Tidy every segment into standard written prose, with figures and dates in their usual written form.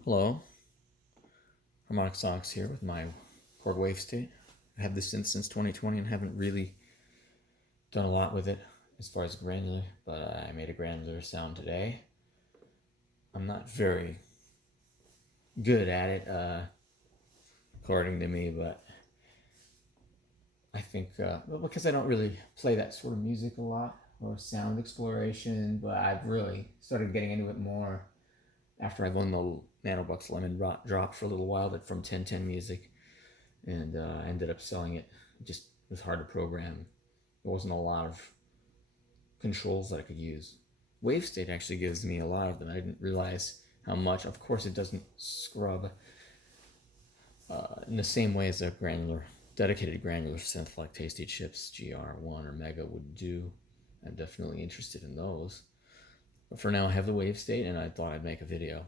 Hello, Harmonic Socks here with my Korg wavestate. I have this synth since 2020 and haven't really done a lot with it as far as granular, but I made a granular sound today. I'm not very good at it, according to me, but I think, because I don't really play that sort of music a lot or sound exploration, but I've really started getting into it more after I won the Nanobucks Lemon Drop for a little while that from 1010 Music, and I ended up selling it. It just was hard to program. There wasn't a lot of controls that I could use. Wavestate actually gives me a lot of them. I didn't realize how much. Of course, it doesn't scrub in the same way as a dedicated granular synth like Tasty Chips GR1 or Mega would do. I'm definitely interested in those. But for now, I have the Wavestate, and I thought I'd make a video.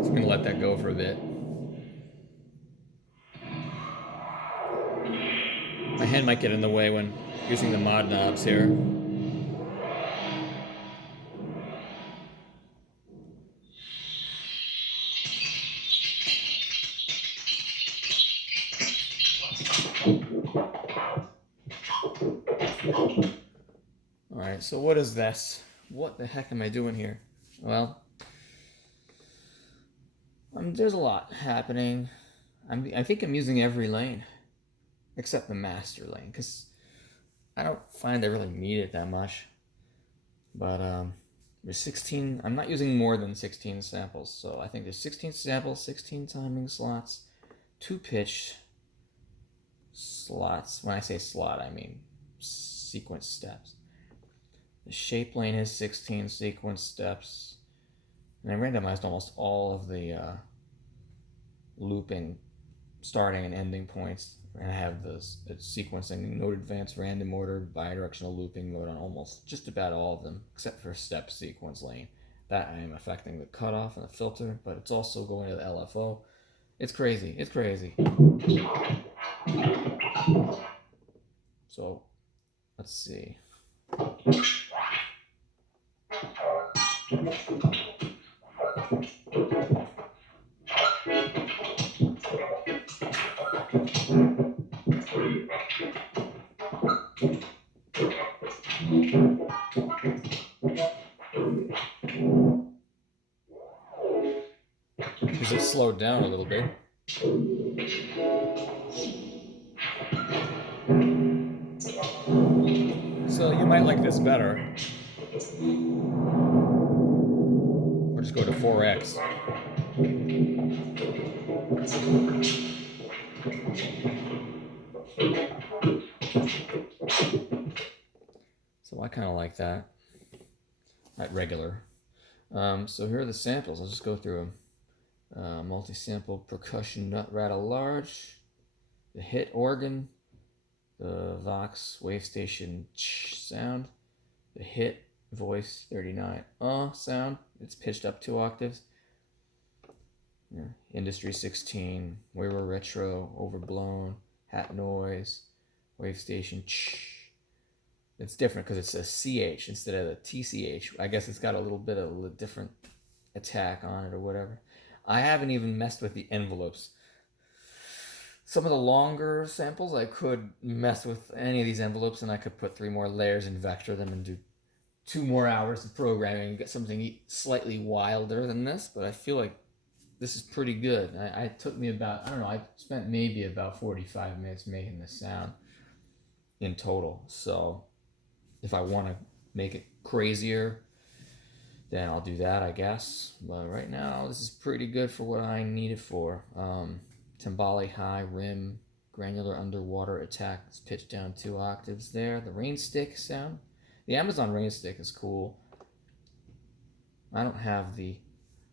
So I'm going to let that go for a bit. My hand might get in the way when using the mod knobs here. Alright, so what is this? What the heck am I doing here? Well, there's a lot happening. I think I'm using every lane except the master lane because I don't find I really need it that much. But there's 16. I'm not using more than 16 samples, so I think there's 16 samples, 16 timing slots, 2 pitch slots. When I say slot, I mean sequence steps. The shape lane has 16 sequence steps, and I randomized almost all of the looping starting and ending points. And I have the sequencing, node advanced, random order, bidirectional looping mode on almost just about all of them, except for step sequence lane. That I am affecting the cutoff and the filter, but it's also going to the LFO. It's crazy. It's crazy. So, let's see. Because it slowed down a little bit. So you might like this better. Or just go to 4x. So I kind of like that. At regular. So here are the samples. I'll just go through them. Multi-sample percussion nut rattle large. The hit organ. The Vox wave station sound. The hit voice 39 sound. It's pitched up 2 octaves. Yeah. Industry 16. Waver retro. Overblown. Hat noise. Wave station. It's different because it's a CH instead of a TCH. I guess it's got a little bit of a different attack on it or whatever. I haven't even messed with the envelopes. Some of the longer samples, I could mess with any of these envelopes and I could put 3 more layers and vector them and do 2 more hours of programming and get something slightly wilder than this, but I feel like this is pretty good. It took me about, I don't know, I spent maybe about 45 minutes making this sound in total. So if I want to make it crazier, then I'll do that, I guess. But right now, this is pretty good for what I need it for. Timbale high, rim, granular underwater attack. It's pitched down 2 octaves there. The rain stick sound. The Amazon rain stick is cool. I don't have the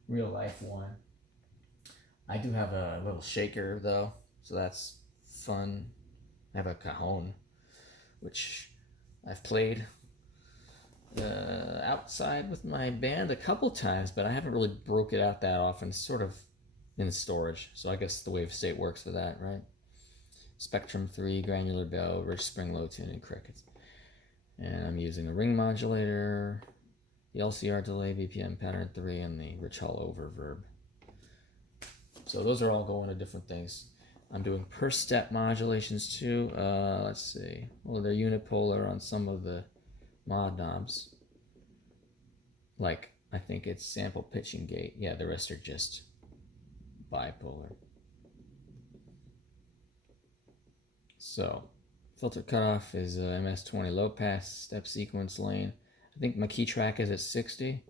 real life one. I do have a little shaker though, so that's fun. I have a cajon, which I've played outside with my band a couple times, but I haven't really broke it out that often. It's sort of in storage, so I guess the wavestate works for that, right? Spectrum 3, granular bell, rich spring low tuning crickets. And I'm using a ring modulator, the LCR delay, BPM pattern 3, and the rich hollow oververb. So those are all going to different things. I'm doing per step modulations too. Let's see. Well, they're unipolar on some of the mod knobs. Like, I think it's sample, pitch, and gate. Yeah, the rest are just bipolar. So, filter cutoff is MS-20 low pass step sequence lane. I think my key track is at 60.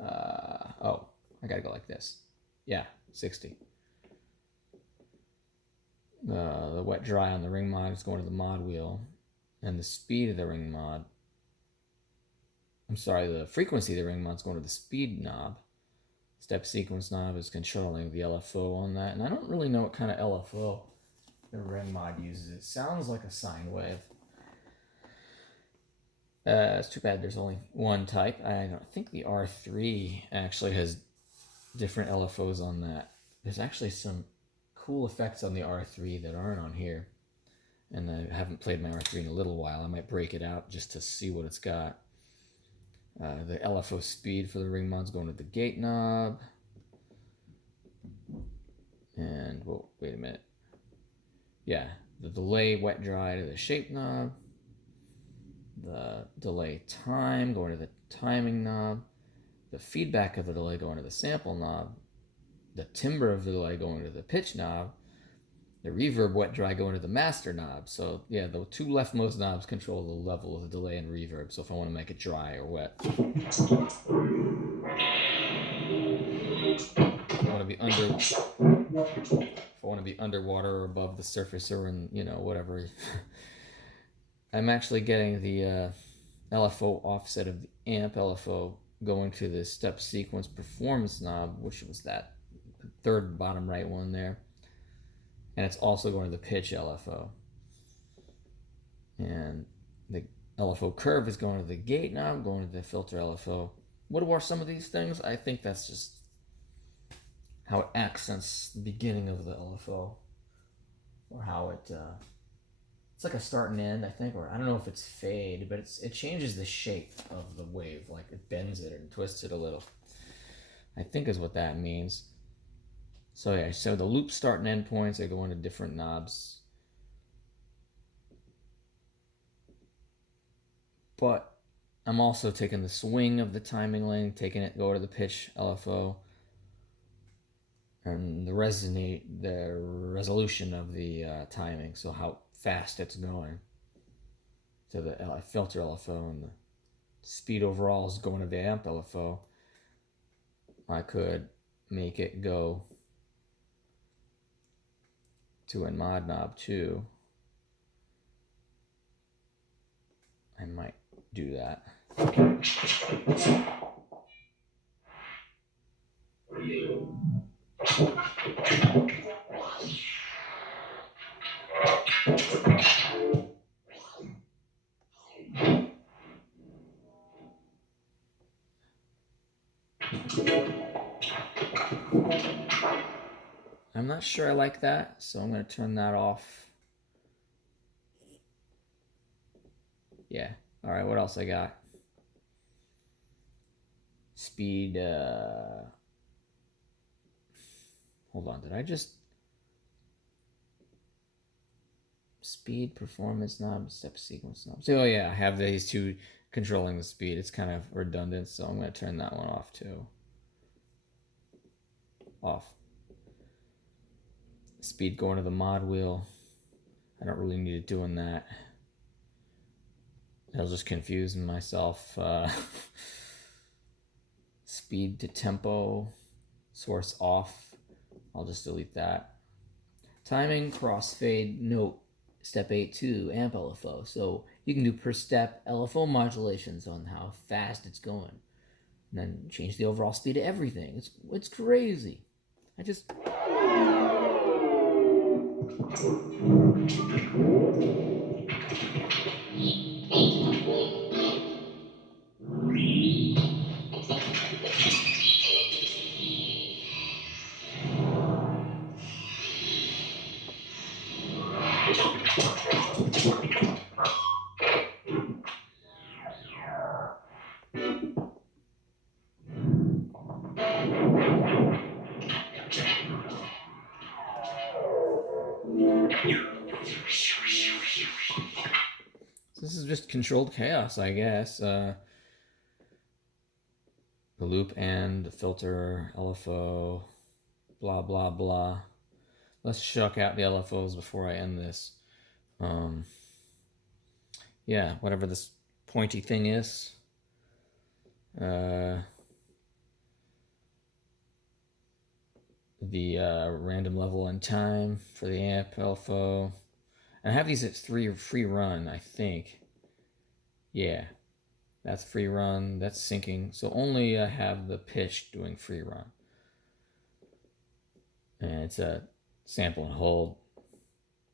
Oh, I gotta go like this. Yeah, 60. The wet dry on the ring mod is going to the mod wheel, and the speed of the ring mod, the frequency of the ring mod is going to the speed knob. Step sequence knob is controlling the LFO on that, and I don't really know what kind of LFO the ring mod uses. It sounds like a sine wave. It's too bad there's only one type. I don't think the R3 actually has different LFOs on that. There's actually some cool effects on the R3 that aren't on here, and I haven't played my R3 in a little while. I might break it out just to see what it's got. The LFO speed for the ring mod's going to the gate knob. And, well, wait a minute. Yeah, the delay wet dry to the shape knob. The delay time going to the timing knob. The feedback of the delay going to the sample knob. The timbre of the delay going to the pitch knob. The reverb wet dry going to the master knob. So yeah, the two leftmost knobs control the level of the delay and reverb. So if I want to make it dry or wet, if I want to be underwater or above the surface or in, whatever. I'm actually getting the LFO offset of the amp LFO going to the step sequence performance knob, which was that third bottom right one there. And it's also going to the pitch LFO. And the LFO curve is going to the gate knob, going to the filter LFO. What are some of these things? I think that's just how it accents the beginning of the LFO. Or how it's like a start and end, I think. Or I don't know if it's fade, but it changes the shape of the wave. Like it bends it and twists it a little. I think is what that means. So yeah, so the loop start and end points are going to different knobs. But I'm also taking the swing of the timing lane, go to the pitch LFO, and the resolution of the timing, so how fast it's going to the filter LFO, and the speed overall is going to the amp LFO. I could make it go to a mod knob too. I might do that. I'm not sure I like that, so I'm going to turn that off. Yeah. All right, what else I got? Speed, hold on, did I just... Speed, performance knob, step sequence knob. So, oh yeah, I have these two controlling the speed. It's kind of redundant, so I'm going to turn that one off too. Off. Speed going to the mod wheel. I don't really need it doing that. I'll just confuse myself. Speed to tempo, source off. I'll just delete that. Timing, crossfade, note, step 8-2, amp LFO. So you can do per step LFO modulations on how fast it's going. and then change the overall speed of everything. It's crazy. I just this is just controlled chaos, I guess. The loop and the filter, LFO, blah blah blah. Let's shuck out the LFOs before I end this. Yeah, whatever this pointy thing is. The random level and time for the amp LFO. And I have these at free run, I think. Yeah, that's free run, that's syncing. So only I have the pitch doing free run. And it's a sample and hold.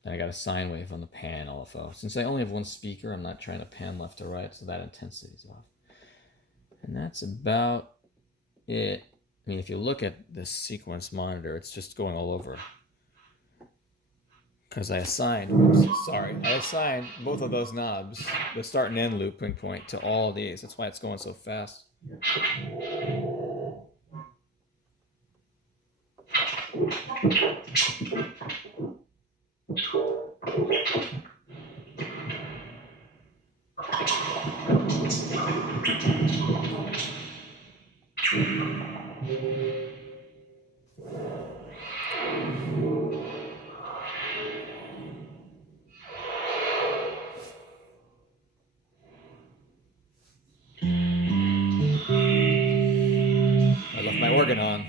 And I got a sine wave on the pan LFO. Since I only have one speaker, I'm not trying to pan left or right, so that intensity's off. And that's about it. I mean, if you look at this sequence monitor, it's just going all over. Because I assigned both of those knobs, the start and end looping point, to all of these. That's why it's going so fast. I left my organ on.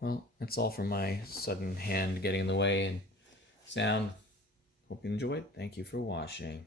Well, that's all for my sudden hand getting in the way and sound. Hope you enjoyed. Thank you for watching.